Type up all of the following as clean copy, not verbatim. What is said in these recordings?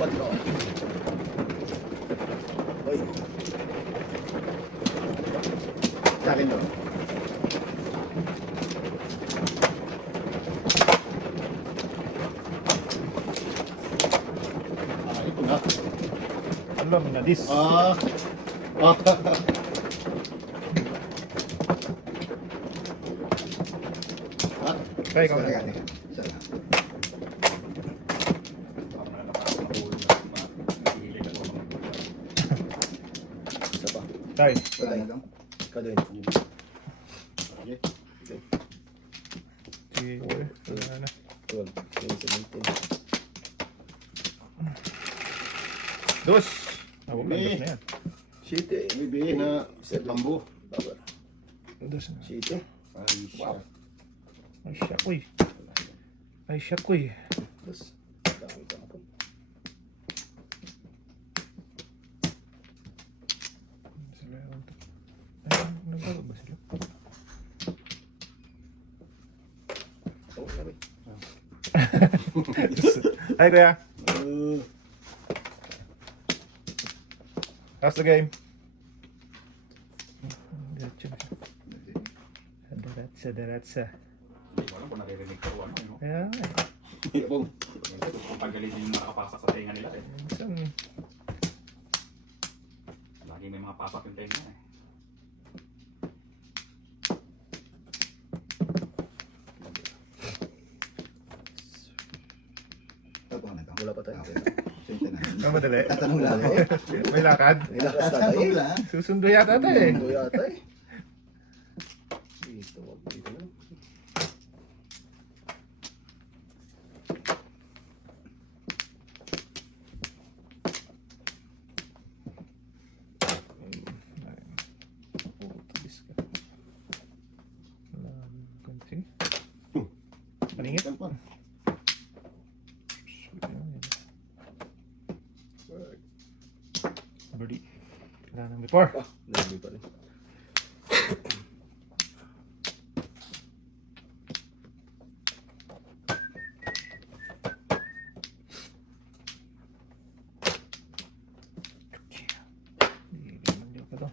4. Oy. Sa akin, no? Ito na. Alam na this. Ah. Try ko. Isa na. Isa pa. Try. Wala na lang. Kadoy. Okay. Sige, okay. Wala na. 12, 17. Dos. Huwag na, May. dos na yan. Shite. Bibi na set bambu. Dos na. Shite. Wow. Ay, siya ko eh. Ay, siya ko eh. Tapos, dami ka po. Sila yun to. Ay, nagbago ba sila? Oo, sabi. Ay, kuya. Uh, How's the game? Sadaratsa. Hindi ko alam kung naririnig ko o ano. Kaya, Bong. Kung pagaling din yung nakapasok sa tenga nila eh. minsan, Lagi may mga pasok yung tenga eh. Wala pa tayo. ang madali. Tatanong lang eh. May lakad. Nilakas tayo eh. Susundo yata ito eh. Sundo yata eh. Dito, wag dito na. Paningit? Birdie. Kailangan ng before. Ah, nabi pa rin. Hindi pa to.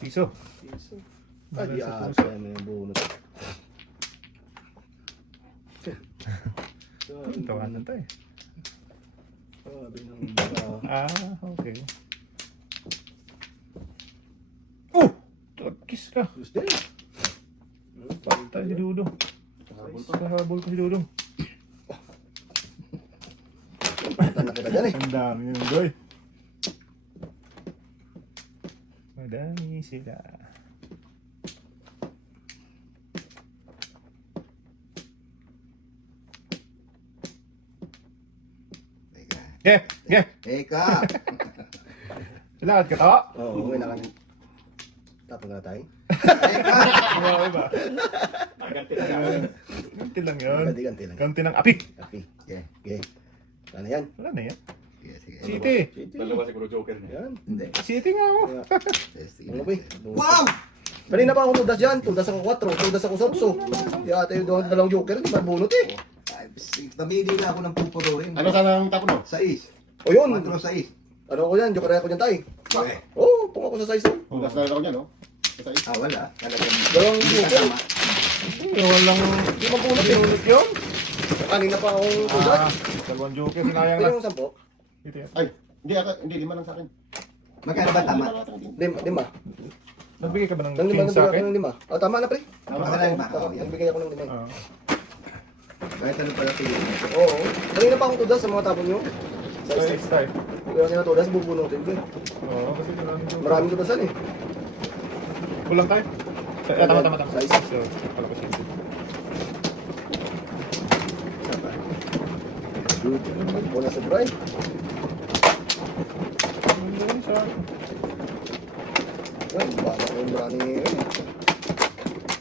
Piso. Piso. Wala Ay, sa asa puso. na yung bunot. Tawanan tayo. Sabi ng mga... Okay. Oh! Kiss ka. Gusto din. Patay si Dudong. Kahabol ko si Dudong. Patan na kita dyan eh. Ang dami yung doy. Madami sila. Yeah, yeah. Eka! Lakad ka to? Oo, okay na kami. Tapos na tayo. Ano ba? Naganti na yan. Ganti lang yun. Ganti lang. Ganti ng api. Happy. Yeah, okay. Ano yan? Wala na yan. Sige, sige. City. Dalawa siguro joker niya. Yan. Hindi. City nga ako. Sige. Ano ba eh? Wow! Kanina pa ako tudas dyan. Tudas ako 4. Tudas ako sabso. Di ata yung dalawang joker. Di ba bunot eh? Pamili na ako ng pupuruin. Ano sana ang tapo mo? 6. O yun. 4-6. Ano ako yan? Joker ako dyan tayo. Okay. Oo, pung ako sa size. Tudas na rin ako niyan, no? Ah, wala. Talagang Dalawang hindi joker. kasama. Walang... Di ba bunot eh? Bunot yun? Kanina pa akong tudas. Dalawang joker. Sinayang Pero na. yung 10. Dito yan. Ay, hindi 5 lang sa akin. Magkano ba tama? 5. Nagbigay ka ba ng Nang 5 king sa akin? ng 5. Oh, tama na pre. Tama na yun, baka. Nagbigay ako ng 5. Oo. Bakit ano pala pili mo? Oo. Kanina pa akong tudas sa mga tapon nyo. Ay, Size 6. style. Kaya nila tudas, bubunutin ko eh. Oo, kasi maraming joker. Maraming tudasan eh. Kulang tayo? Tama. Size. So, pala ko simple. Good. Wala sa dry. Ang galing sa akin. Well, baka ko yung brani eh.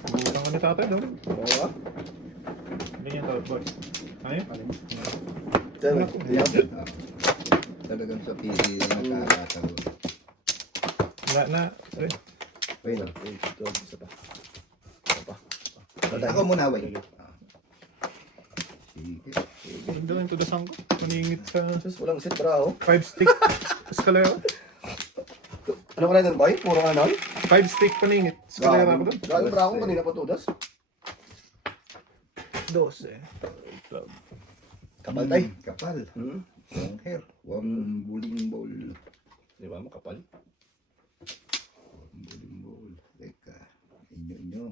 Kulang ka ni tatay doon. Oo ah. Ganyan tawag boy. Ayun? Tama. Talagang sa pili na nakakatawa. Wala na. Sorry. Wait lang. 12, isa pa. Isa pa. Patay. Ako muna, wait. Sige. Ganda yung tudasang ko. Maningit sa Sus, walang set para oh. 5 stick. Escalera. Ano ka na doon, boy? Puro ano? 5 stick paningit. Escalera ko doon. Gano'n para akong kanina pa tudas. 12. Kapal tay. Kapal. Hmm? Long hair. One bowling ball. Di ba, makapal? Bowling ball. Teka. Inyo.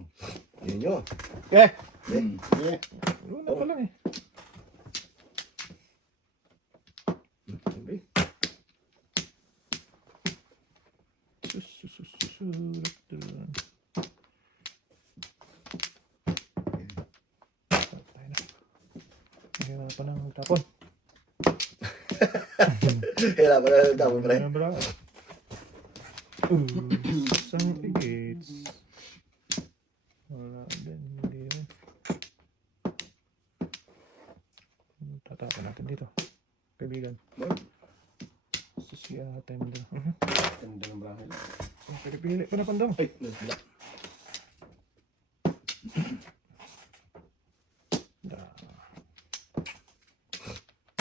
Yun yun. Eh! Eh, Luna pa lang eh. Okay. Susurat doon. Patay na. Hirapan na magtapon. Kaya pa na tapon, pre. Ano ba? Isang igates. Wala din. Hindi rin. Tatapan natin dito. Kaibigan. Sisiya tayo mo dito. ganda ng brahil. Pili pa na pandong. Ay, nagla.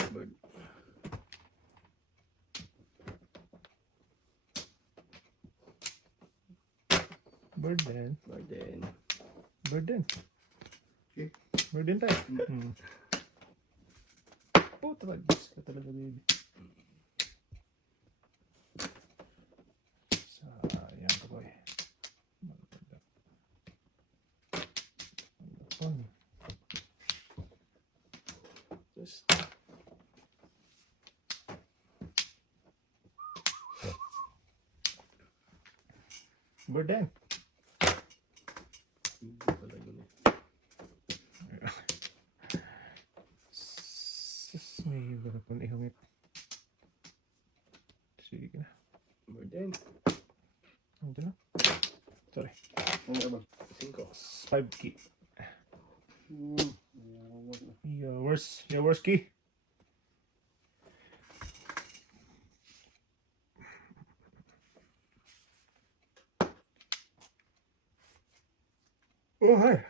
Bird. Bird din. Bird din. Bird din. Okay. Bird din tayo. Oh, tragis ka talaga, baby. Sayang ka, boy. Maganda. Maganda. Just. Bird din. May iba na pang ihungit. Sige na. Bird din. Ito na. Sorry. Ano ba? 5. 5 key. Your worst key. Oh, hi.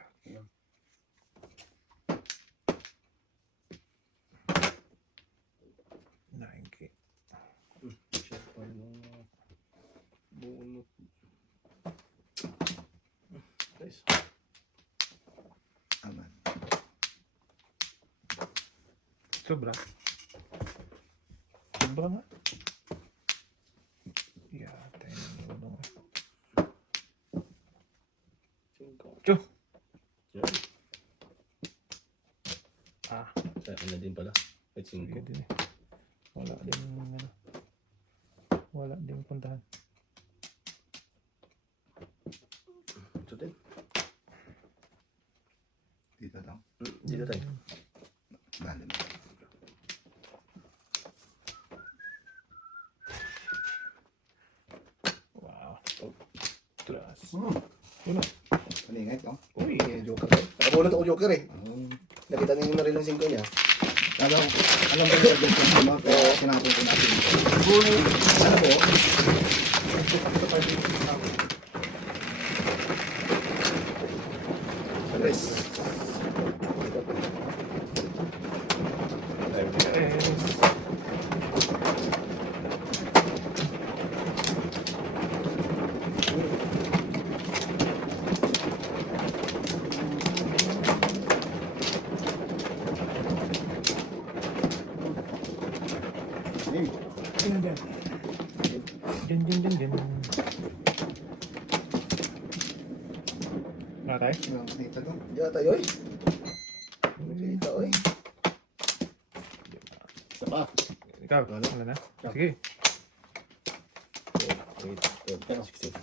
Nike. Siya pa mga bunot. Nice. Aman. Sobra. Sobra nga. Yeah, tayo na yung 5. Tiyo. Yan. Ah, Sa akin na din pala. Kahit 5. sige din eh. Wala din ano. Wala din puntahan. Ito din. Dito daw. Dito tayo. Bale mo. Wow. Oh. Class. Hmm. Una. Paningay ko. Uy, joker tayo. Nakabunot ako joker eh. Oh. Nakita niyo yung rin ng 5 niya. Alam ko yung subject mo, pero sinapin ko natin. Alam mo, Andres. Hey, Din. Natay? dito daw. Diyan tayo eh. Nakita eh. isa pa. Ikaw, wala na? Sige. 8, 12, 16.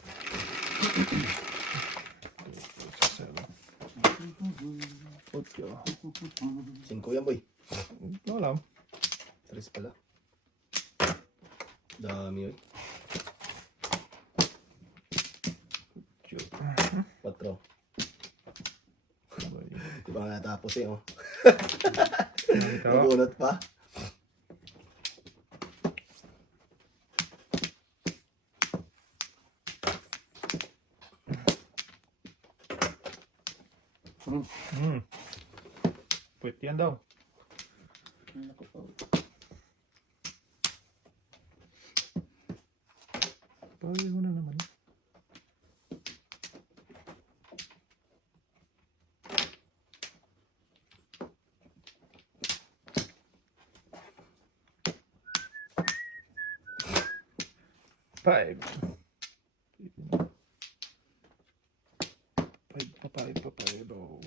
5 yan boy. Wala. 3 pala. Dami yun. 4. Di ba nga natapos eh oh. Ikaw? Nabunot pa. Puwet yan daw. Naku po. Pagawin mo na naman. Five. Five. Oh.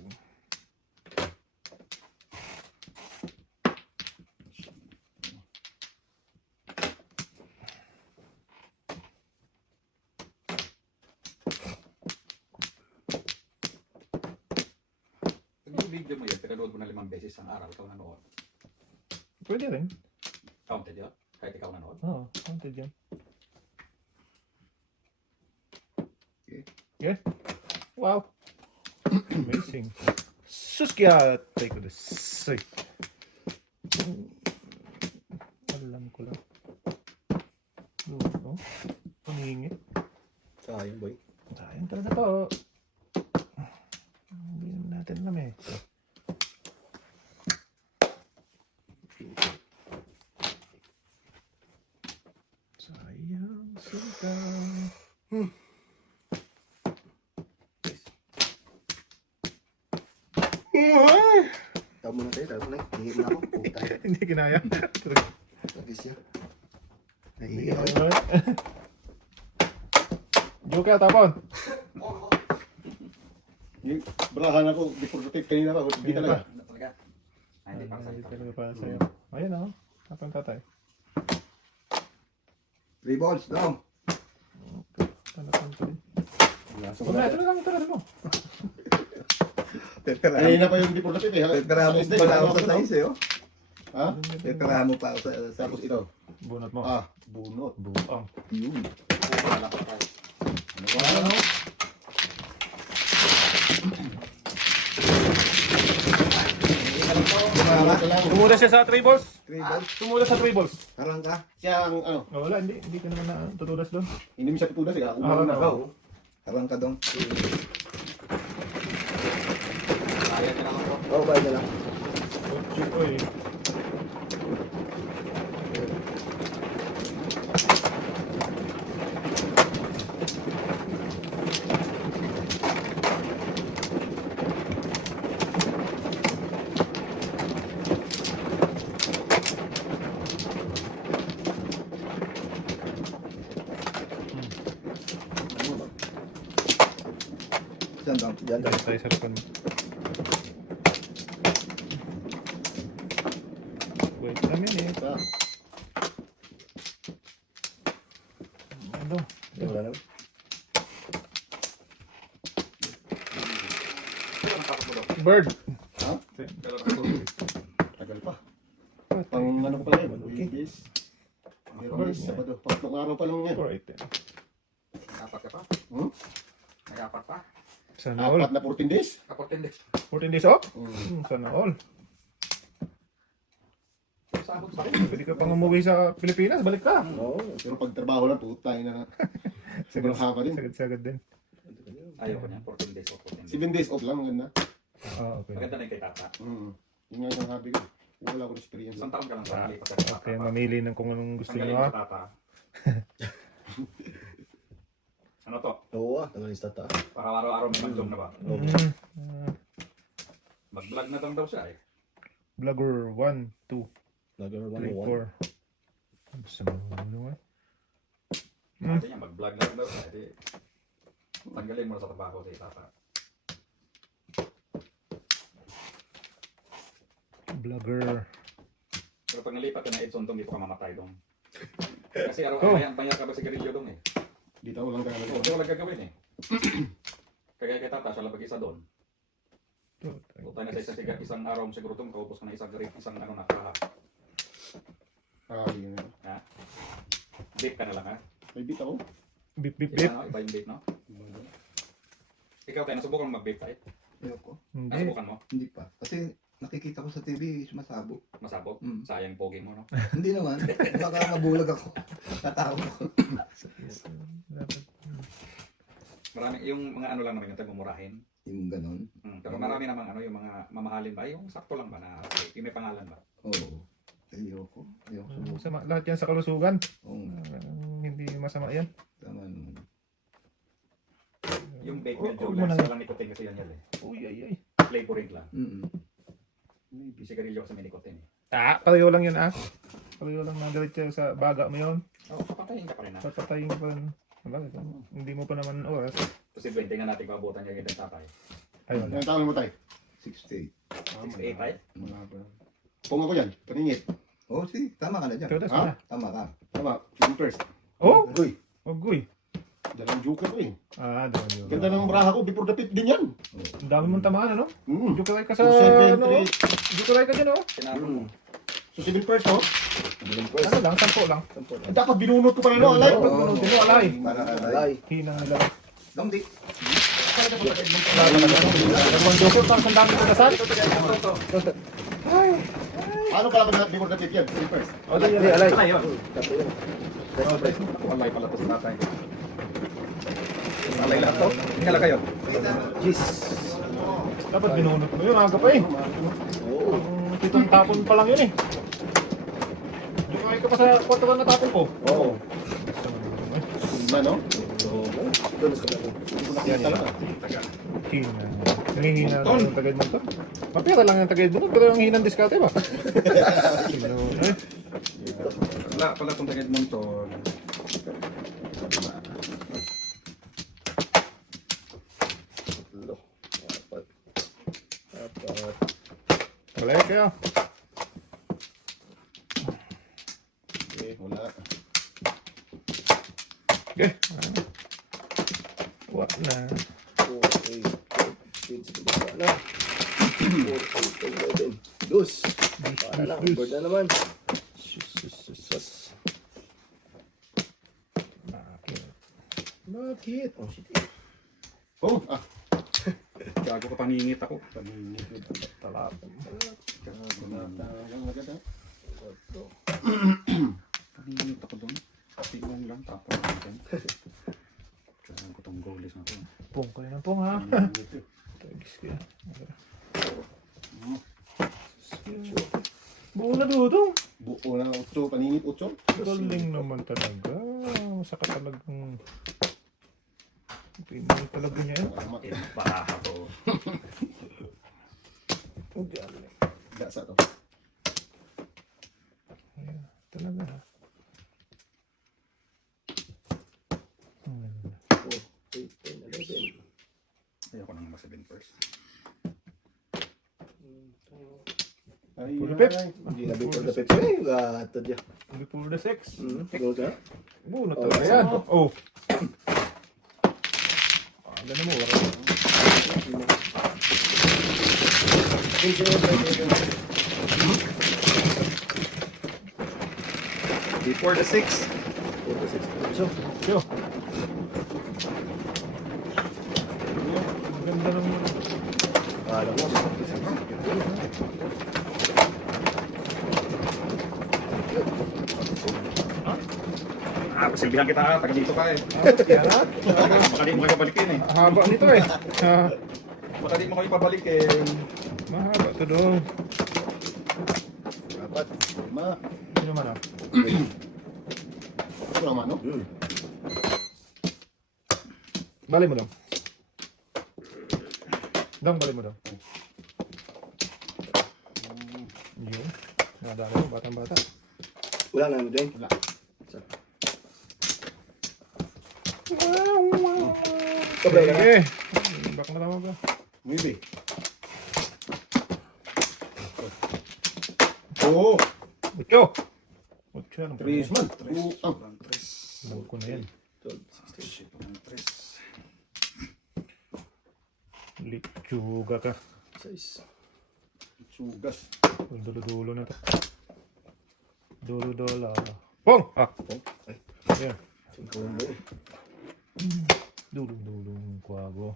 Pag yung video mo yan, pinanood mo na 5 beses ang araw, ikaw nanood. Pwede rin. Counted yun? Kahit ikaw nanood. Oo, counted yan. Okay. Yeah. Wow. Amazing. Suskia! Take ko this. Alam ko lang. Oh, pangingit. Sayang boy. Sayang talaga to. Hindi natin alam eh. Sayang sila. Tawag mo na tayo, tawag mo na. Hihip na ako. Puta. Hindi kinaya. Lagis niya. Naiiyak ako. Joker, tapon. Yung brahan ako, before the tape kanina pa, hindi talaga. Ano talaga? Ay, hindi para Hindi sa'yo. talaga para sa'yo. Ayun o. Tapon tatay. 3 balls daw. Tapon ko rin. Nasa Wala, ito na lang. Ito na lang. Kanina pa yung before the tape eh. ha? Tetirahan mo Sa isda, pa ako ginagawa sa ko size eh, oh. Ha? Tetirahan mo pa ako sa size. Tapos ito. Bunot mo. Bunot. Buang. Yun. Wala pa tayo. Wala na, no? Bunot lang. Tumula siya sa 3 balls. 3 balls. Tumula sa 3 balls. Harang ka. Siya ang ano, Oh, wala, hindi ka naman na tutulas doon. hindi mo siya tutulas eh. Ah, Umano na. wala. Harang ka dong. Kaya nila ako. Oo, bye na lang. Uy. Saan dong? Diyan Dahil tayo sa harapan mo. Wait lang yan eh. Ah, Ano? Wala na. Ang tapos mo daw. Bird. ha? Pero ako. Tagal pa. Pang ano ko pala yun, Weekdays. Biyernes, Sabado. Patlong araw pa lang yan. 4 Apat ka pa? Hmm? Nag-apat pa? Sana all. Apat na 14 days. Kapag 10 days. 14 days off? Hmm. Sana all. Sabot pa rin. Pwede ka pang umuwi sa Pilipinas. Balik ka. Oo. Pero pag trabaho lang, putay na na. Sobrang haba din. Sagad-sagad din. Ayaw ko niya. 14 days o 14 days. 7 days off lang, ganda. Ah, okay. Maganda na yung kay tata. Yun nga yung habi ko. Wala akong experience. Isang taon ka lang sa lipat sa tata. Kaya mamili ng kung anong gusto Tanggalin nyo mo ha. sa tata. Ano to? Oo, tanggalin sa tata. Para araw-araw may manjong na ba? Mag-vlog na daw siya eh. Vlogger 1, 2, Nagano 3, 4. 101. Gusto mo nga. Sabi niya, mag-vlog na daw siya. Edi, tanggalin mo na sa trabaho si tata. Vlogger. Pero pag nalipat ka na Edson dong, hindi ko ka mamatay dong. Kasi araw-araw ang bayar ka ba sigarilyo dong eh. Dito ko lang ka Huwag ko walang gagawin eh. Kaya kay tata, siya lang mag-isa doon. Punta na sa isang araw mo siguro dong, kaupos ka na isang ano na kaha. yun na. Vape ka na lang ha. May beat ako. Bip, bip, Iba, bip. no? Iba yung vape no? Ikaw tayo, nasubukan mo mag-vape tayo? Ayoko. Hindi. Nasubukan mo? Hindi pa. Kasi nakikita ko sa TV, sumasabog. Masabog? Mm. Sayang pogi mo no? Hindi naman. Baka mabulag ako. Tatawa ako. Dapat. Marami, yung mga ano lang naman yung tagmumurahin. Yung ganon. Pero marami namang ano, yung mga mamahalin ba, yung sakto lang ba na, yung may pangalan ba? Oo. Ayoko. Ayoko. Masama. Lahat yan sa kalusugan. Oo. Hindi masama yan. Tama naman. Yung bake Oh, medyo huwag mo less, na- walang nicotine kasi yan yan eh. Uy, ay, ay. Flavoring lang. Maybe. Sigarilyo kasi may nicotine eh. Pareho lang yan Pareho lang na diretso sa baga mo yun. Oh, papatayin ka pa rin na. Papatayin ka pa rin. Bakit? Hindi mo pa naman oras. Posible, tingnan natin kung abutan niya yung tatay. Ayun. Ang tawag mo tayo. 68. 68 tayo? Wala pa. Kung ako yan, paningit. Oh, si, tama ka na dyan. Todas Ha? na. Tama ka. Tama, yung first. Oh! Uy, Ogoy. Dalang joker ko eh. Doon. Ganda ng braha ko, before the pit din yan. Ang dami mong tamaan, ano? Jukaray ka sa, 473. ano? Jukaray ka dyan, oh. Sinabon mo. So, 7 first, oh. Ano lang, 10 lang. Dapat binunot ko pa rin, no? Alay. Pag pinutin mo, alay. para alay. Hinang nila. Gamdi. Dalawang joker, parang ang dami ko nasal. Paano pala pag before the pit yan? 7 first. O, di yan, alay. Alay yun. Tatlo yun. Alay pala to sa tatay. Alay lahat to. Tingala kayo. Jeez. Dapat binunot mo yun, aga pa eh. Oo. Pitong tapon pa lang yun eh. Jukaray ka pa sa kwarto ka natapon ko. Oo. Man, no? Doon sa kapatid. Yan, yan. Hina. Nangihina ng tagad mo to. Mapira lang yung tagad mo to, pero ang hinang diskarte ba? Wala pala itong tagad Monton. Tatlo. Apat. Apat. Wala kayo. Okay, wala. Okay. Wala na. 4, 8, 12, 13, na. 4, 8, 11. Dus. Para lang. Bird na naman. Sus. Bakit? Oh, shit. Oh, Gago ka paningit ako. Talapon. Paningit ako doon. Tingong lang. Tapos natin. Kailangan ko itong goalies na ito. Pong kayo ng pong ha. Tagis ka. Buo na dudong. buo na 8, paningit 8. Galing naman talaga. Masaka talagang... Pinay talaga niya yan. Baha to. Gasa to. Ayan, talaga ha. 4, 8, 10, 11. Ayoko nang masabing first. Ay, Puro pip. Hindi na before the pepsi. Eh, gato dyan. Before the sex. Go ka? Buo na talaga yan. Oh. Alam mo, wala. Before the 6. 4, 6. So, Yo. Ang ganda ng... alam mo. Pasilbihan kita taga dito ka eh. Yan ha? Baka di mo kayo pabalikin eh. Haba nito eh. Baka di mo kayo pabalikin. Mahaba to doon. 4, 5. Ano naman ah? Ito naman, no? Bali mo lang. Bali mo daw. Yun. Nadala mo, batang-bata. Wala na ano dyan. Wala. Kabra na. Eh, bak na tama ba? Maybe. Oo. Ocho! Ocho yan. 3 man. Buang. Alam ko na yan. 12, 16. Litsuga ka. 6. Sugas. Dulo-dulo na to. Dulo-dulo. Pong! Ah! Oh, ay. Ayan. 5. Dulong-dulong kwago.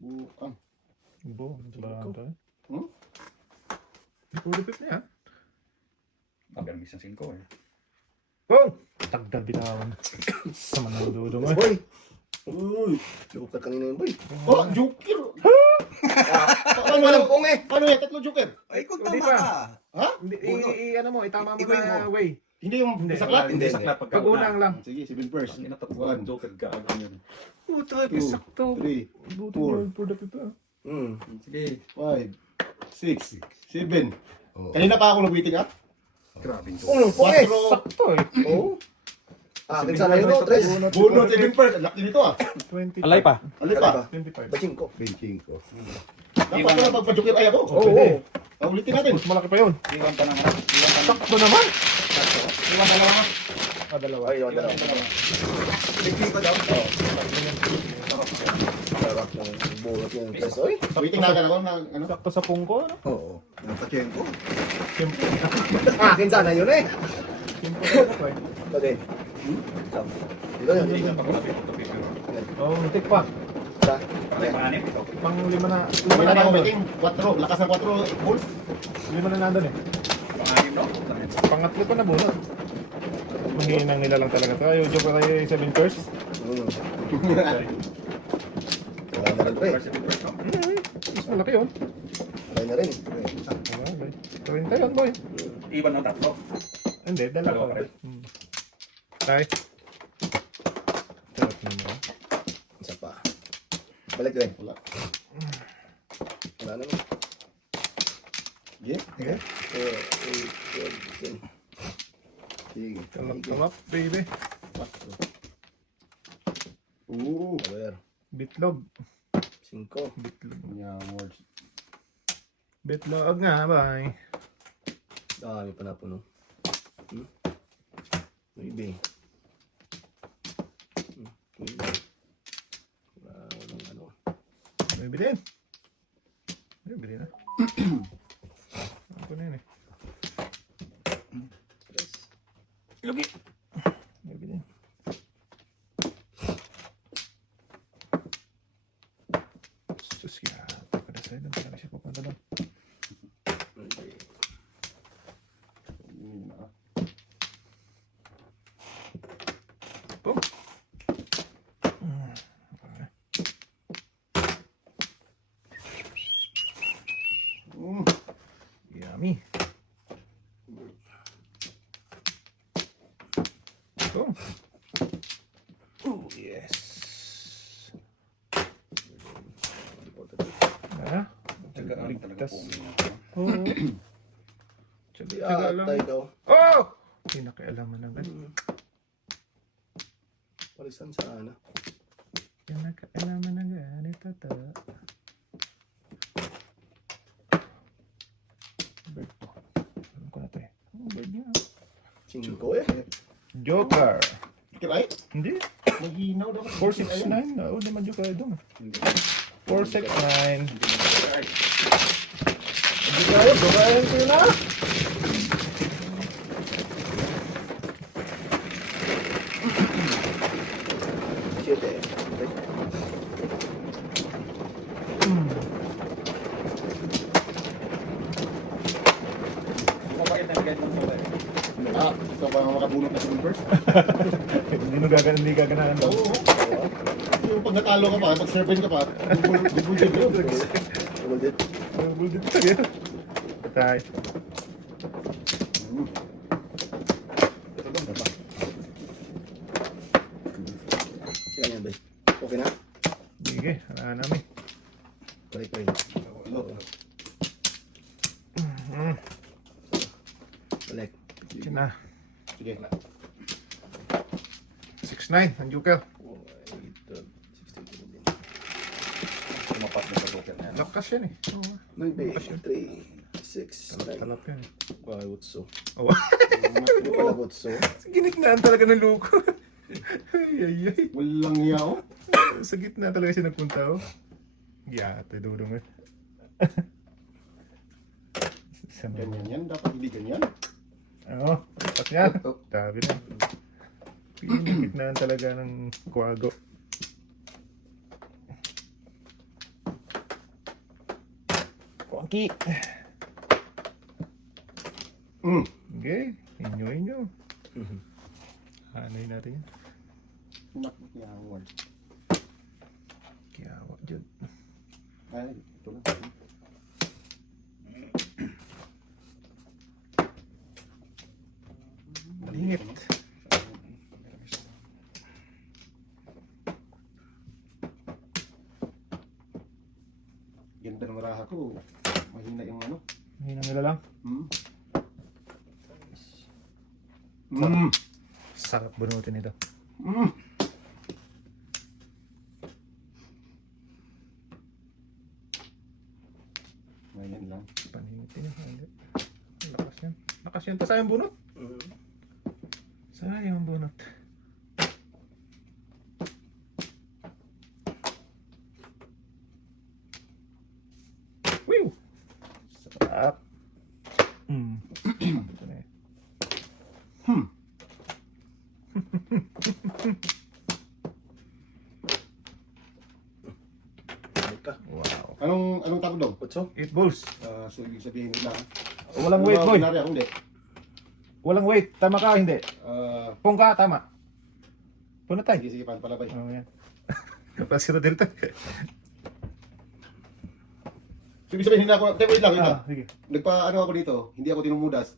Buang. Bo, barang tayo. Hmm? Di ko repeat na yan. Sabi ang isang 5 eh. Boom! Tagdal bitawan. Sa manang dudong. Boy. Uy. Joker kanina yun, boy. Oh, joker! Ano alam kong eh. Ano yan? Tatlo joker? Ay, kung Hindi tama pa. ka. Ha? Ano mo, itama mo Iguin na mo. way. Hindi yung Hindi. saklat? Hindi. Saklat pagka Pag unang lang. Sige, 7 first. Ang inatatlo One. ng Joker ka agad yun. Puta, 2, sakto. 3, Buti Four. na for the people. Sige. 5, 6, 7. Oh. Kanina pa ako nag-waiting up. Grabe yung Ano kong eh. 4. Sakto eh. Oo. Akin sana yun, no? Tres. Bunot, 7 first. Ang laki nito ah. 20. Alay pa. Alin pa? 25. Baching ko. Benching ko. Dapat ko na pagpa-joker ay ako. Oo. Oo. Ulitin natin. Mas malaki pa yun. Iwan pa naman. Iwan pa naman. Sakto naman. Iwan pa naman. Dalawa. Ay, yung dalawa. Benching ko daw. Sarap ng buhat yung tres, oy. Waiting na ako ng ano. Sakto sa pungko, no? Oo. Napatyen ko. Siyempre. Akin sana yun eh. Siyempre ako eh. Bagay. Dito yun. Hindi ka pa kulapit ito pero. Oh, nitik pa. Sa. Parang panganib ito. Pang lima na. Wala na ako waiting. 4. Lakas ng 4 balls. Lima na nandun eh. Panganib no? Pangatlo pa na bunot. Mahinang nila lang talaga tayo. Joke pa tayo 7 first. Wala na rin, pre. First and first no? Mas malaki yun. Wala na rin. Okay. 20 yun, boy. Iwan ng tatlo. Hindi, dalawa Dalawa pa pa rin. Tay. Sarap naman. Isa pa. Balik rin. Wala. Wala naman. Okay. Okay. 10. Sige. Kalap, baby. Oo. Over. Bitlog. 5. Bitlog. Yeah, words. Bitlog nga, bye. Dami pa na puno. Maybe. Maybe. Walang ano. May bilhin. May bilhin na. Ako na yun eh. Tres. Lugi. May bilhin. Sus, kaya. Kada sa'yo lang talaga siya pupunta doon. Maybe. Boom. Yummy. Boom. Oh, yes. Ah, ligtas. Oo. Tsaga lang. Atay daw. Oh! Pinakialaman agad. Palisan sa ano. Pinakialaman agad. Ito to. Bird to. Alam ko na to eh. Oh, bird niya. 5 eh. Joker. Joker ay? Hindi. Mahinaw daw. 469. Oo, naman Joker doon. 469. Hindi tayo. Dokayan ko na. Shit eh. Mabait na bigay ng kulay. Ah, ikaw ba ang makabunot na 7 first? Hindi gaganahan daw. Oo. Yung pag natalo ka pa, pag serve ka pa, double dip yun. Double dip. Buldit talaga. Patay. Sige yan, bay. Okay na? Sige, wala namin. Balik pa rin. Balik. Sige na. Sige. 6-9 ang Joker. 16. Tumapat na sa Joker na yan. Lakas yan eh. Oo. Maybe. Lakas yan. 3, 6, 9. Talap yan eh. Wow, utso. Oh. Hindi pala utso. Sa ginitnaan talaga ng luko. Ay, ay, ay. Walang niya ako. Sa gitna talaga siya nagpunta oh. Giyate, dudong eh. Sama. Ganyan yan, dapat hindi ganyan. Oo, dapat yan. Sabi na. Pinagitnaan talaga ng kwago. Kwangki. Sige, inyo. Hanay natin yan. Nakyawal. Kiyawa dyan. Ay, ito lang. Malingit. Ganda ng maraha ko. Mahina yung ano. Hinang nila lang. Sarap bunutin ito. Ngayon lang. Paningitin yun. Hindi. Lakas yan. Lakas yan. Tas sayang bunot. Sayang bunot. Whew! Sarap. Ito na yun. Balik ka. Wow. Anong tawag daw? Otso? 8 balls. So ibig sabihin nila. Walang weight, boy. Binarya, hindi. Walang weight. Tama ka, hindi. Kung ka, tama. Punta tayo. Sige, palabay. Oh, yan. Kapag si Rodel tayo. So ibig sabihin hindi ako, wait lang. Sige. Ano ako dito, hindi ako tinumudas.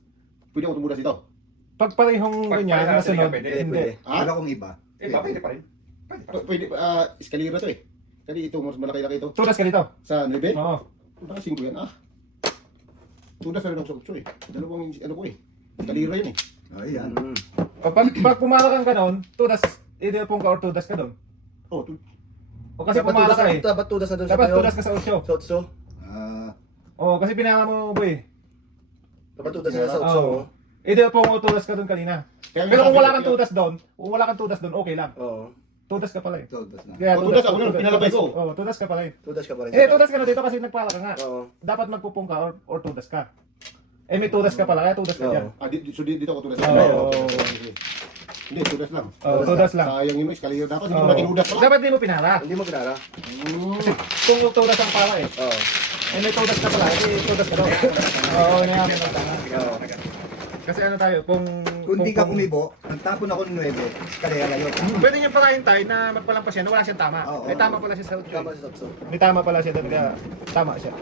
Pwede ako tumudas dito. Pag parehong Pag ganyan, parehas, nasunod, pwede, hindi. Ha? Wala kong iba. Pwede pa rin. Pwede, eskalera to eh. Kasi ito, mas malaki-laki ito. Tulas ka dito. Sa 9? Oo. Nakasing ko yan, Tudas na rin ako sa kutso eh. Dalawang, ano ko eh. Eskalera yun eh. Ayan. O pag pumalakan ka doon, tulas, either pong ka or tulas ka doon. Oh, O kasi pumala ka eh. Dapat tudas na doon sa Dapat tayo. tulas ka sa osyo. Sa otso. O kasi pinala mo, boy. Dapat tudas na sa otso. Oo. Either pong tulas ka doon kanina. Pero kung wala kang tudas doon, okay lang. Oo. Tudas ka pala eh. Tudas na. Kaya tudas ako nun, pinalabay ko. Oo, tudas ka pala eh. Tudas ka pa rin. Tudas ka na dito kasi nagpala ka nga. Oo. Dapat magpupong ka or tudas ka. May tudas ka pala, kaya tudas ka Oo. dyan. So dito ako tudas. Oo. Hindi, tudas lang. Oo, tudas lang. Sayang yun, eskalera dapat. Hindi mo Oo. natin udas pala. Dapat di mo pinara. Hindi mo kinara. Kung tudas ang pala eh. Oo. May tudas ka pala, tudas ka daw. Oo, yan. Oo. Kasi ano tayo, kung Kung di ka kumibo, nagtapon ako ng 9, kalera yun. pwede niyang pakain tayo na magpalampas yan, wala siyang tama. Oo. May tama pala siya sa Tama sa otso. May tama pala siya doon, kaya tama siya.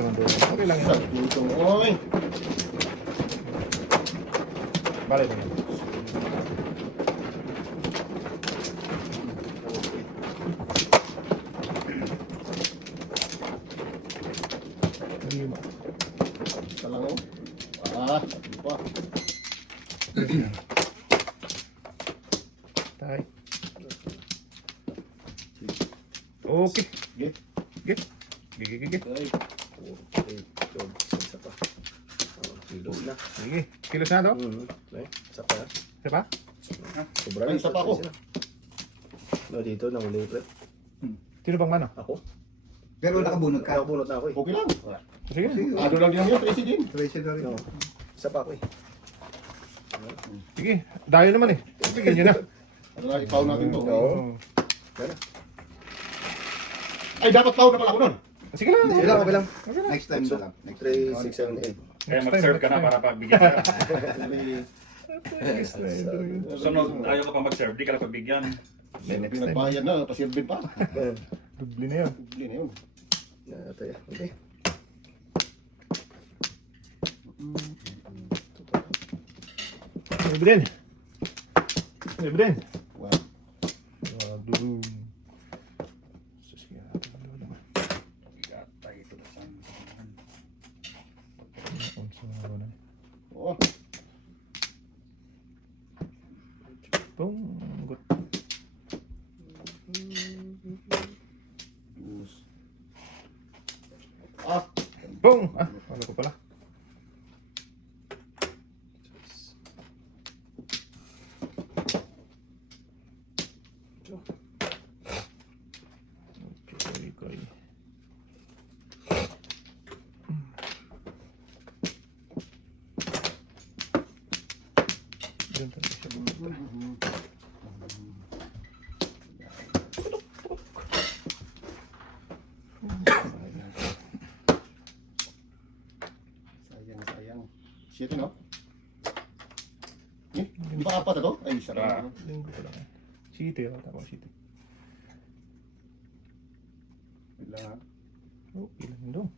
Okay lang yan. Oy. Bale lang yan. Lima. Talango. Ano pa? Tay. Okay. Sige. Gigi. Okay. Isa pa. Kilos na. Sige. Kilos na to? Okay. Isa pa. Isa pa? Sobra Ay, isa pa ako. No, dito, nanguli pre. Sino bang mano? Ako? Pero nakabunod ka. Nakabunot na ako eh. Okay lang. Sige. Ano lang din yun, Tracy din. Tracy na rin. No. Isa pa ako eh. Sige. Dayo naman eh. Bigyan nyo na. Ano lang, ipaw natin to. Oo. Ay, dapat paw na pala ako nun. Sige lang. Okay lang, okay lang. Next time na lang. Next 3, 6, 7, 8. Kaya mag-serve ka na para pagbigyan ka. Sunod, ayaw ka pa mag-serve, di ka lang pagbigyan. Pinagbayad na, pasirvin pa. Dubli na yan. Bili na yun. Okay. Ibrin. Ibrin. Wow. Dudum. Sige natin. Gatay ito na sa Oh, Tunggot. Bong! Ano ko pala? Okay. Diyan tayo siya. Shit, no? Eh, di ba apat na to? Ay, isa Ah. lang. Linggo pa lang. City, tapos City. Wala ha. Oh, ilan doon?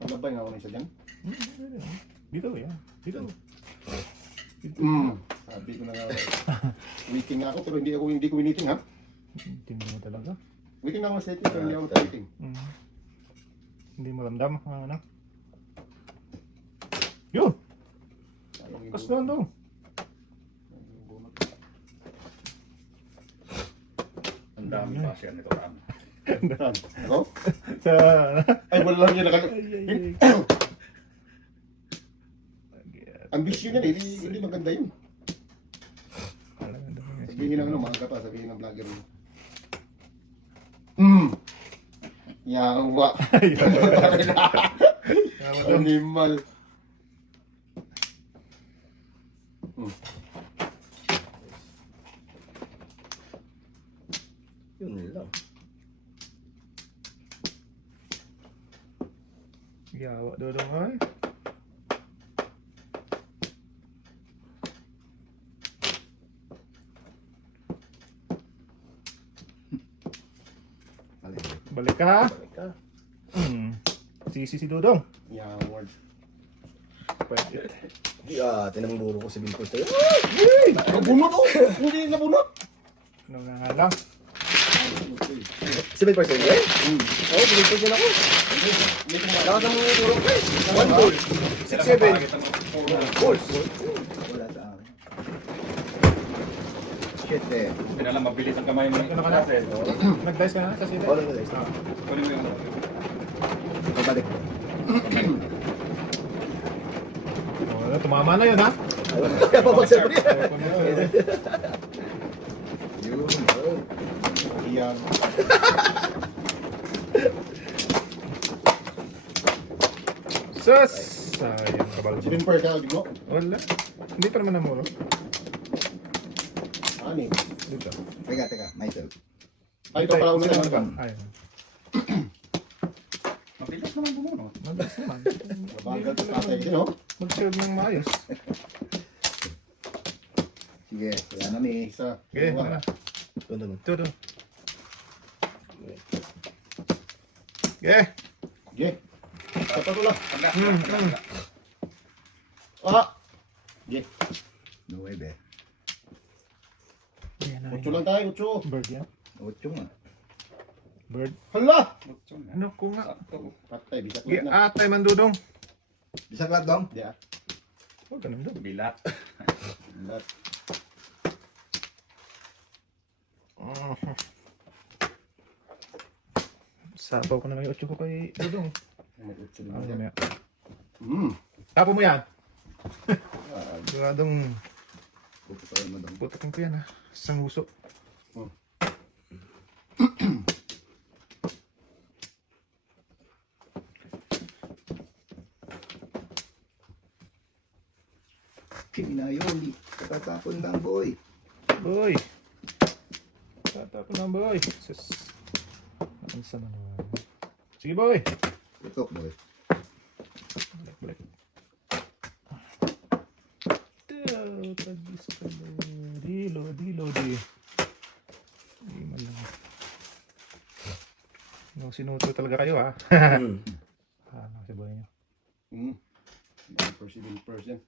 Malabay nga ako na isa dyan. Dito, yan. Dito. Sabi ko na nga. Waiting nga ako, pero hindi ko winiting ha. Hindi mo talaga. Waiting na ako sa setting, pero hindi ako waiting. Hindi mo ramdam ang ano. Yun! Kas doon doon. Ang dami pa siya nito Ram. Saan? Ako? Sa... Ay, wala lang yun. Ay, ay, ay. Ambisyon yan eh. Hindi maganda yun. Talagang dami nga. Sabihin ng ano, maaga pa. Sabihin ng vlogger mo. Yawa. Animal. Yun lang. Yawa dodong ay. Balik ka ha? Balik ka. Si Dodong. Yawa. Pwede. Tinamang buro ko si Bill Costa. Nabunot oh! Hindi nabunot! Ano na nga lang. 7% eh? Oo, Bill Costa ako. Lakas ang buro ko eh. 1 goal. 6-7. Goals. Wala sa akin. Shit eh. Pinalang mabilis ang kamay mo. Ano ka na? Nag-dice ka na sa City? Oo lang guys. Kunin mo yung Pabalik. Oh, tumama na yun ha? Kaya pabagsak mo niya. Yun. Iyan. Sus! Sayang kabal. 7 per ka, di mo? Wala. Hindi pa naman namuro. Ani. Dito. Teka, myself. Ay, ito pala una Sino naman. ba? Ayun. mabilis naman bumunot. Mabilis naman. Mabagal sa tatay din, no? Mag-serve ng maayos. Sige, yan na mi. Isa. Okay, dalawa. na. Ito naman. Ito. Okay. Sige. Tapos ko lang. Tangga. Ah! Sige. No way, be. Ayan na. 8 lang tayo, 8. Bird yan. 8 nga. Bird. Hala! Ano ko nga? Patay, bisat Okay, na. atay man dudong. Bisag lahat dong? Di ah. Huwag ganun doon. Bilat. Lahat. Sabaw ko na lang yung 8 ko kay Dudong. Mag-8 din Ano yan. mamaya? Tapo mo yan. Siguradong Pupusayan mo dong. putakin ko yan ha. Isang huso. Pinayoli. Katatapon lang, boy. Boy! Tatapon lang boy. Sus. Nakansa man naman. Sige boy! Tutok, boy. Balik. Tagis ka Lodi. Hindi man lang. No, sinuto talaga kayo ha. Ano si boy niyo? 7%.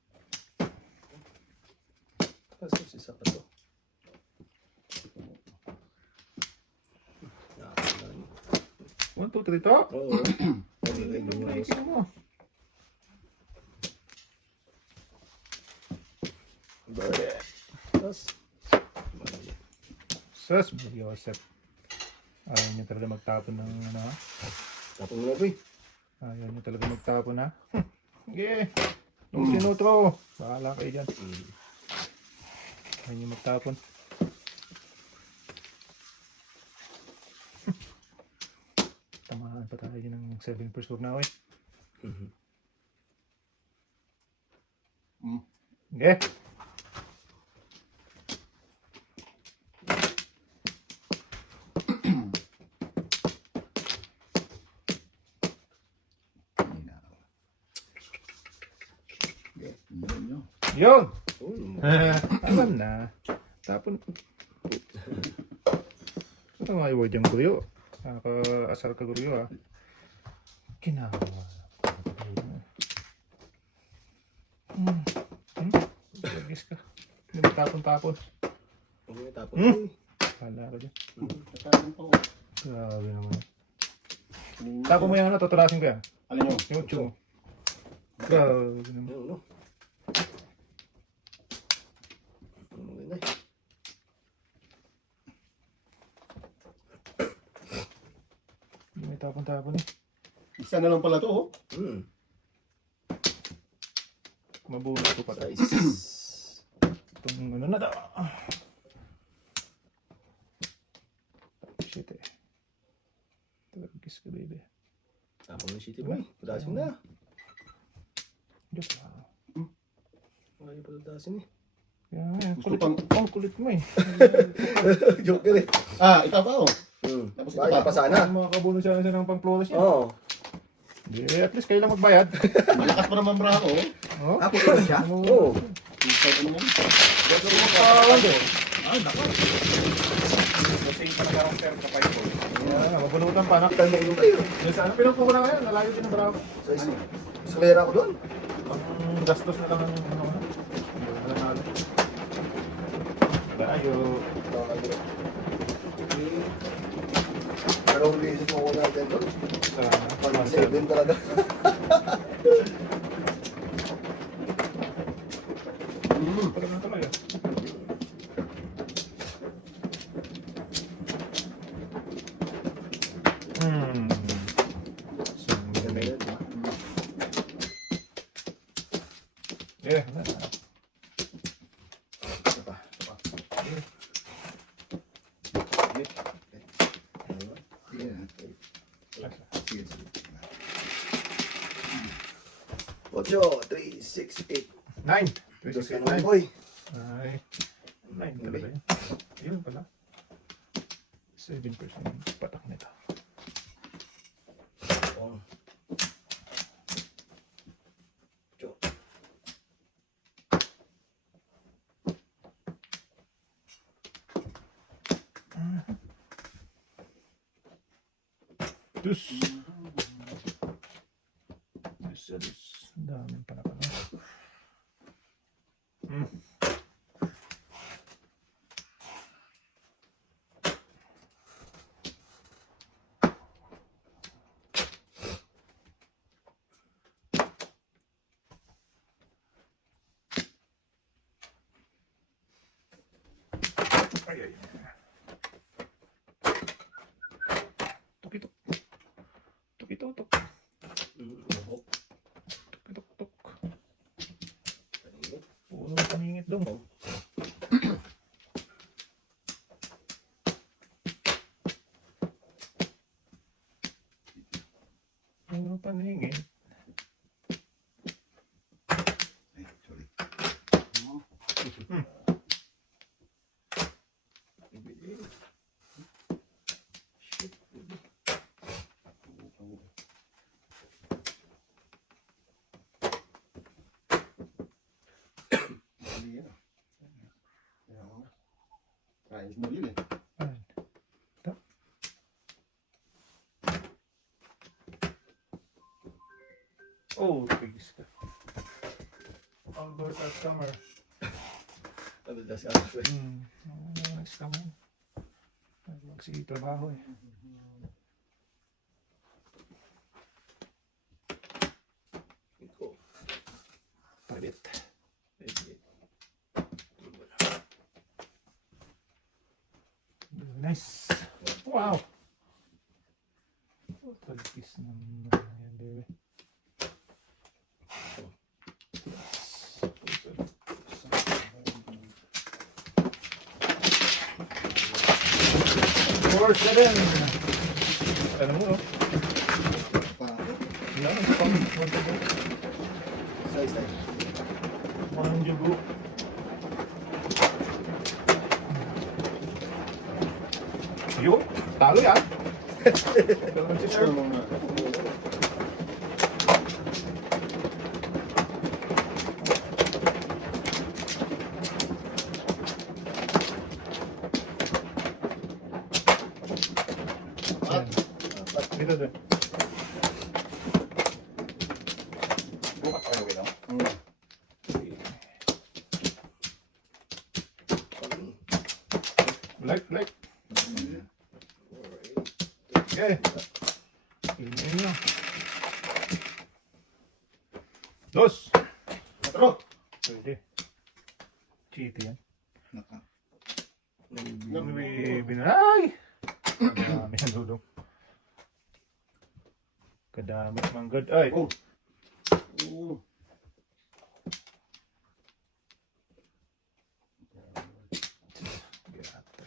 Tapos isa pa to. 1, 2, 3 to? Oo. Okay, Ay, sino mo? Tapos, Sus, Joseph. Ayaw niyo talaga magtapon ng ano ha? tapos mo na boy. Ayaw niyo talaga magtapon ha? Sige. Nung sinutro. Bahala kayo dyan. Ayaw niyo magtapon. Tamahan pa tayo ng 7 first wag na ako eh. Okay. Yun! Hmm. Alam na. Tapon. Ito nga i-word yung guryo. Nakaka-asar ka guryo ha. Kinawa. Lagis ka. Hindi mo tapon-tapon. Ano yung tapon? Hmm? Kala ko dyan. Tatapon pa ako. Grabe naman. Tapon mo yung ano, tutulasin ko yan. Alin yun? Yung tsumo. Grabe naman. Ano? Ano maganda eh. Hindi may tapon-tapon eh. Isa na lang pala to, oh. Hmm. Mabunot ko pa tayo. Size. Itong ano na daw. Shit eh. Talagis ka baby. Tapon ng shitty boy. Padasin mo na. Joke lang. Ayaw paladasin eh. Kaya nga yan. Gusto Kulit, pang- oh, kulit mo eh. Joker eh. Ah, ikaw pa, oh. Hmm. Tapos Bakit ito pa. pa sana? Makakabuno siya ng pang-flawless niya. Oo. Hindi, at least kayo lang magbayad. Malakas pa naman bra ako, oh. Oh? Ako pa siya? Oo. Ikaw pa naman. Ay, nako. Lasing pa nag-router kapay ko. Yan, mabunutan pa anak. Tanong mo kayo. Yung sa ano pinagpuko na ngayon, nalayo din ang bravo. Sa eskalera ko doon. Ang gastos na lang ang ano. Hindi na nalo. Layo. Pero releases mo ko natin doon. Sa Pag 7 talaga. Pag ano tuloy ah. So, yeah. Ocho, 3, 6, 8. 9. Dos ka naman, boy. Ay. 9 talaga yun. Ayun pala. 7% patak nito. Oh. Ocho. Dus. Ang daming pala pala. Ay, ay. Tukitok. Tukitotok. Tukitok-tok. Puno ng paningit dong. Puno ng paningit. Ay, sorry. Hindi yan. Kaya ako na. Kain mo yun, eh. Ayan. Ito. Oh, tigis ka. Albert Alcamar. Ano das ka? Scammer. Magsitrabaho eh. Ito. Private. Nice. Wow. Talipis naman yan, baby. Four, 7. Alam mo, no? Yan, ang spam. Size tayo. Parang jugo. Yun, talo yan. Ito naman si Sir. Ano nga? apat. Dito, dito. Bukas pa kayo ginaw. Like. Okay. Tingnan nyo. Dos. Patro. Pwede. Cheaty yan. Naka. Ay! Kadami yan, Dudong. Kadami manggad. Ay! Oh. Gata.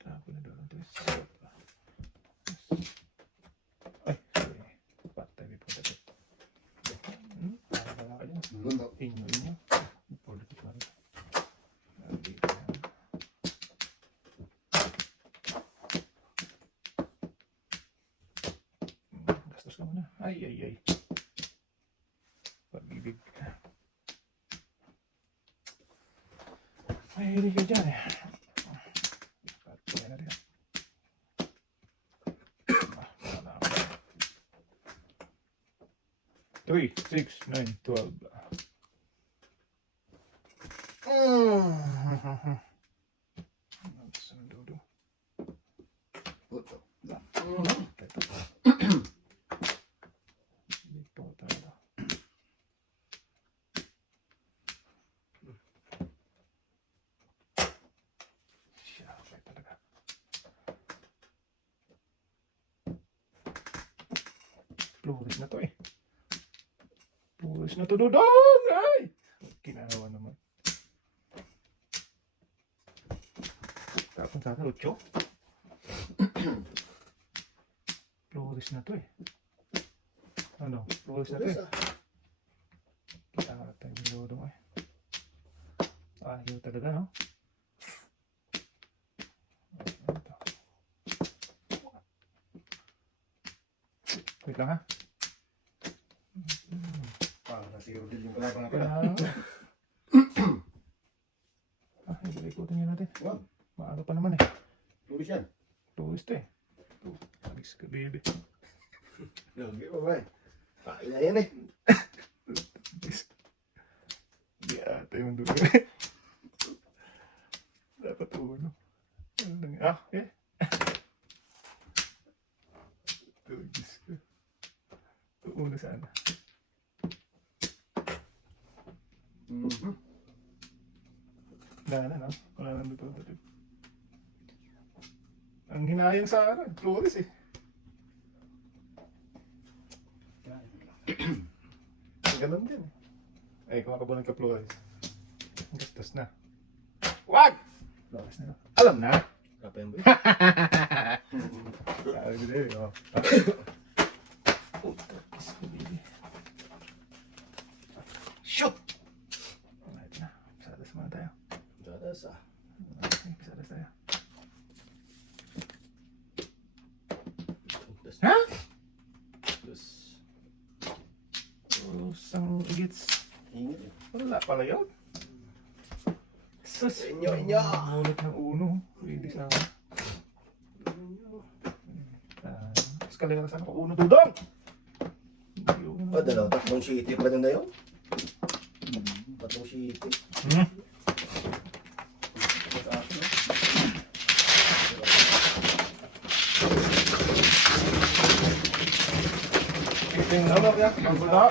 Tapos na doon. Ay, sorry. Patay, may punta to. Para ka dyan. Gundo. Inyo. Politik na rin. Gastos ka muna. Ay. Pag-ibig. Mahilig ka dyan eh. Patay na rin. Wala ako. 3, 6, 9, 12. Sundo. Puto. Dito tayo. Siya, okay talaga. Flores na to eh. Flores na to, Dudong! Ay! Kinahawa naman. Tapos sana, Lucho. Flores na to eh. Ano? Flores na to eh. Kailangan tayo ng Dudong eh. Ayaw talaga, no? Ito. Wait lang ha. Para siguro din yung kalaban natin. Ikutin nyo natin. Wag. Maaga pa naman eh. Luis yan. Flores to eh. Alis ka, baby. Lagi mo ba? Kain na yan eh. Di ata yung dulo. Dapat uno. Eh. Tugis ko. Uno sana. Wala na, no? Wala na dito. Ang hinayang sa Flores eh. Ganun din eh. Ay, kumakabunan ka Flores. Gastos na. Wag! Flores na. Alam na. Kapay mo. Sabi ko din, oh. Kiss ko, baby. Shoot! Alright na. Pisadas muna tayo. Dadas ah. Okay, pisadas tayo. Das. Ha? Das. Isang gits. Ingat eh. Wala pala yun. Sus! Inyo. Ulit ng uno. Pwede sa akin. Eskalera saan ko uno, Dudong! Oh, dalawa. Tatlong shitty pa din na yun. Tatlong shitty. Tingnan mo kaya. Ang gulo.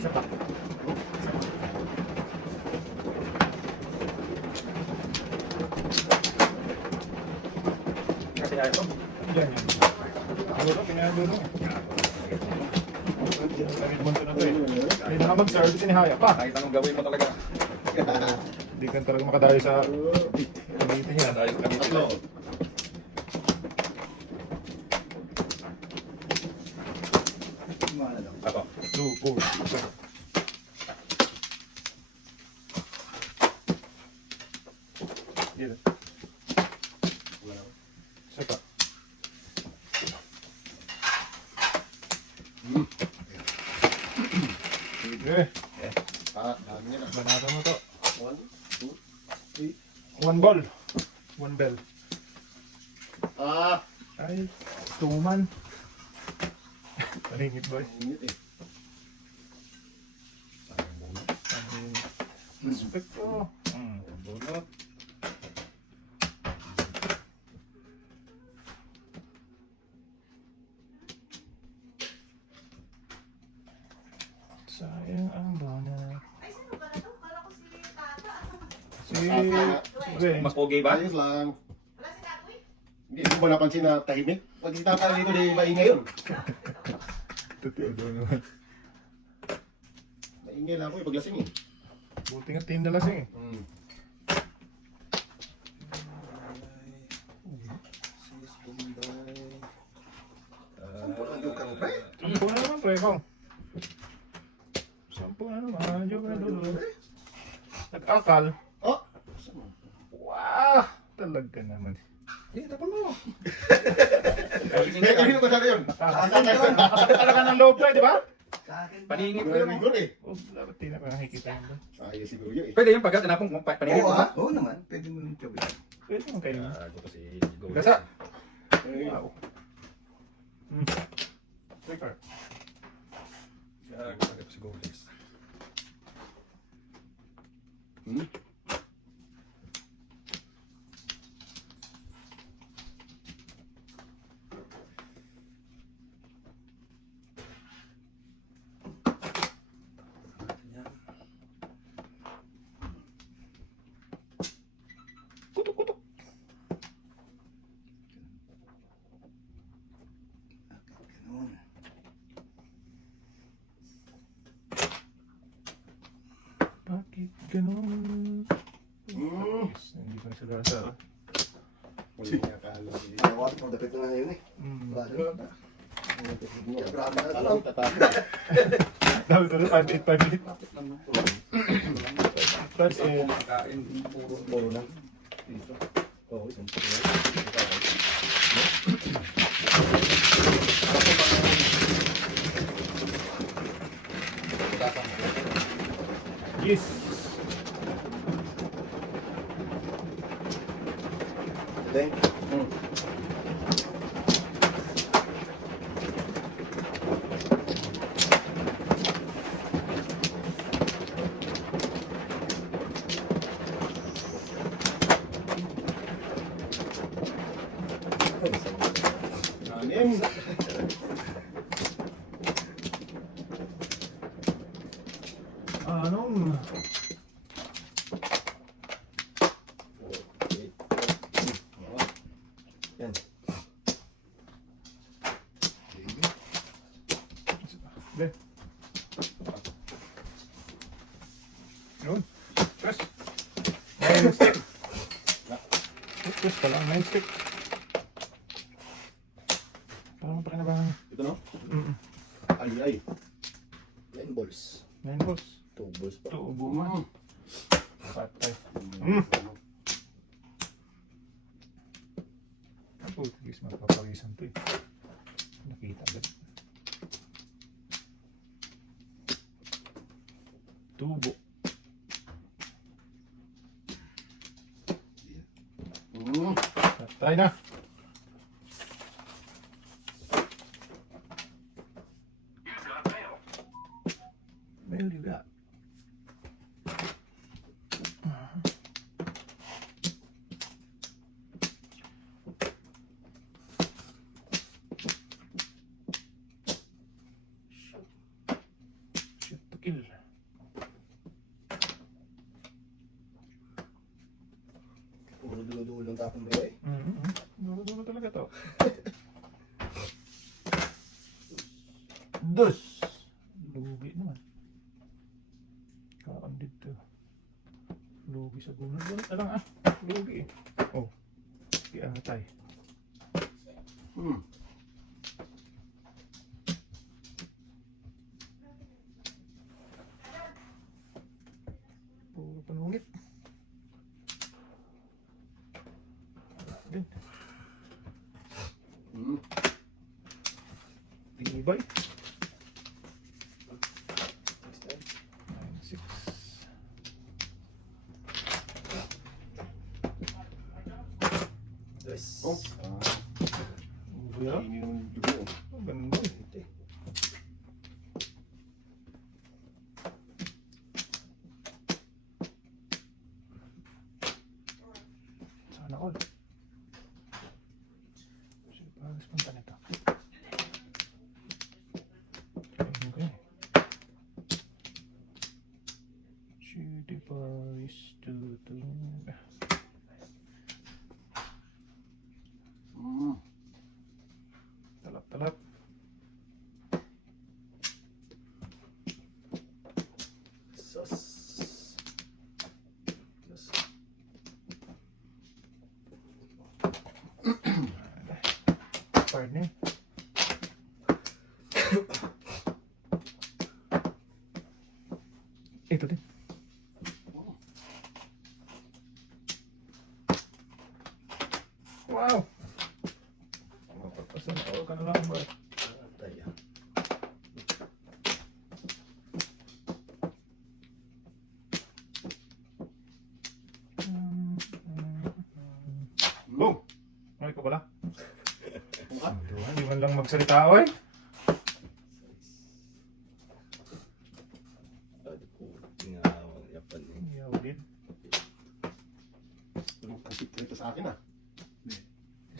Isa pa. Kasi na ito. Yan yan. Gulo, pinagulo. Bunto na to eh. Ay, nakapag-service ni Haya pa. Kahit anong gawin mo talaga. Hindi ka talaga makadayo sa gamitin niya. Dahil kami ito. Mana daw. Ako. 2, 4, 6. Dito. Isa pa. Sige. Dami niya na. Banata mo to. 1, 2, 3. One ball. One bell. Ah! Ay, tuman. Palingit boy. Init eh. Respect ko. Bunot. Sayang ang banat. Ay, sino ba na to? Kala ko si Tata. Si... Ray. Mas pogi ba? Ayos lang. Wala si Tatoy? Hindi mo ba napansin na tahimik? Pag si Tata dito, di maingay yun. Totoo doon naman. Maingay lang ako eh, paglasing eh. Buti nga tinda lasing eh. Sampo na naman pre kong. Sampo na naman. Medyo ka doon. Nag-akal. Oh! Wow! Talaga naman. Eh, tapon mo. Kaya kanino ba sana yun? Nakasakit talaga ng loob na, di ba? Paningin ko Very yun. good eh. Oh, dapat di na pa nakikita yun. Ayos siguro yun eh. Pwede yung pagkat tinapong paningin mo ba? Oo naman. Pwede mo nang tubig. Pwede naman kayo. Ito kasi gold. Gasa. Eh, Wow. Record. Ito si gold. Ganun. Bakit ganun? Hindi pa nagsagasa. Wala niya akala eh. Ay, what? Magdapit na nga yun eh. Grabe na. Grabe na talaw. Dami ko na 5 minutes. Plus, Makain puro. Puro na. Oo, isang puro. yes. Then, Anim. Anong? yan. Ben. Yun. Press. 9 stick. Press pa lang. 9 stick. Parang pa rin na ba? Ito no? Ay ay. 9 balls. 9 balls. 2 balls pa. 2 ubuman. Patay. Ako, tigis mapapawisan to eh. Nakita agad. Tubo. Patay na. Well, you got. Shoot to kill. Puro dulo-dulo ang tapong bro eh. Dulo-dulo talaga to. Dos. Lugi naman. Kakandid to. Lugi sa gunod. Bunot na lang ah. Lugi eh. Oh. Iatay. Puro panungit. Din. Hmm. Tinibay. 9-6. Dos. Oh. Buya. Ini yung dugo. Ang ganda eh. Ito. Sana all. Sige, pares punta nito. Okay. Shitty pares to. Hmm. Talap. Sus. Dos. Partner. Ito din. Wow! Mapagpasan ako ka na lang ba? Tayo. Boom! Ay ko pala. Hindi man lang magsalita oy. Adi po. Tingawang yapan eh. Iyaw din. Kapit ito sa akin ah.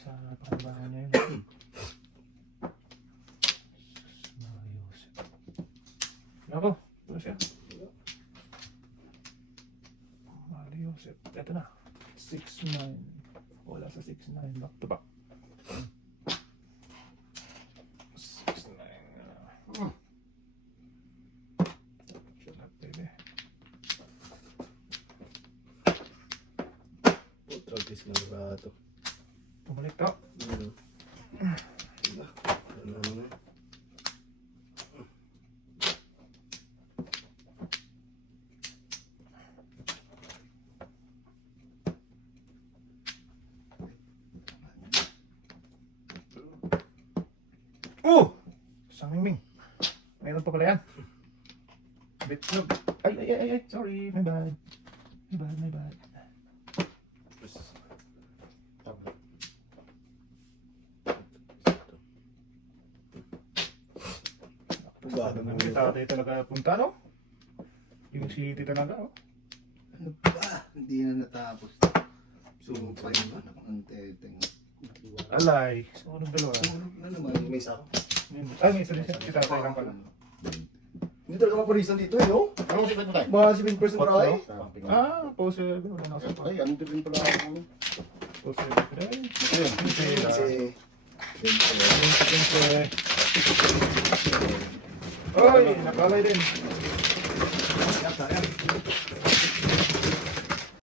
Sa pakibangan niya yun. Ayos. Nako, ito siya. Ayos. Ito na. 6-9. Wala sa 6-9. Back to back. 6-9. Shut up, baby. Tragis ng rato. Pumalik to. Diba? Ano na? Oh! Sangming. Mayroon pa pala yan. Bitlog. Ay. Sorry. My bad. Bago mo Hindi tatay talaga punta, no? Yung city talaga, oh. Ano ba? Hindi na natapos. Sumpay ba? Ang teteng. Alay. So, anong dalawa? Tulog na naman. May isa ako. Ay, may isa din siya. Si tatay lang pala. Hindi talaga mapulisan dito eh, no? Anong sipit mo tayo? Mga 7% try. Ah, pose. Wala na sa pa. Ay, ano din pala ako. Pose. Ay, Ayun. Kasi... siyempre. Oy, nakalay din. Sayang.